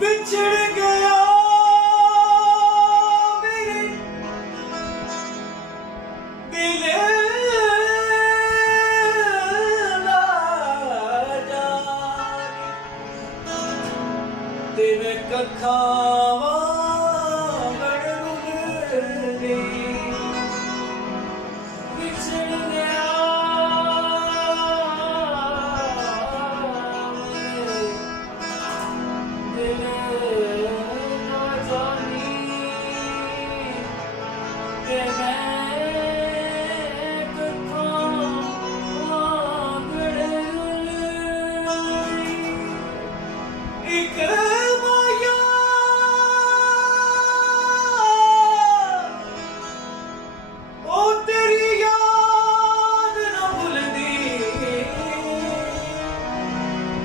ਵਿਛੜ ਗਿਆ ਮੇਰੇ ਦਿਲ ਦਾ ਜਾਨੀ ਤੇ ਮੈਂ ਕੱਖਾਂ ਵਾਂਗੜ ਰੁਲਦੀ ਵਿਛੜ ਗਿਆ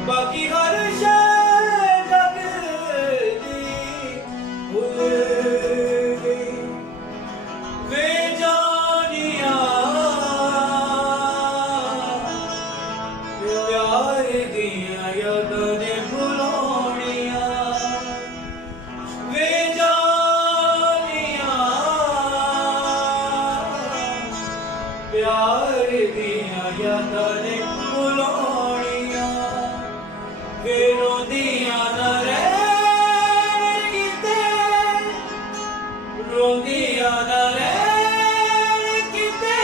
बाकी हर शय जग दी भुल गई वे जानिया प्यार दिया यादां ने भुलाउणिया वे जानिया प्यार दिया यादां ने भुलाउणिया वे रोंदियां ना रहण किते रोंदियां ना रहण किते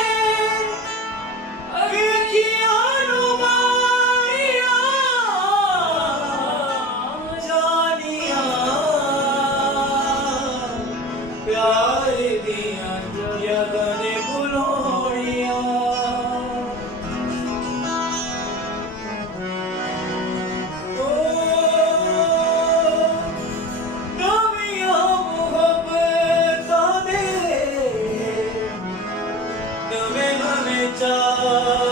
अखियां नूं मारियां जानियां प्यार दियां यादां ने भुलाउणियां नवे नवे चाह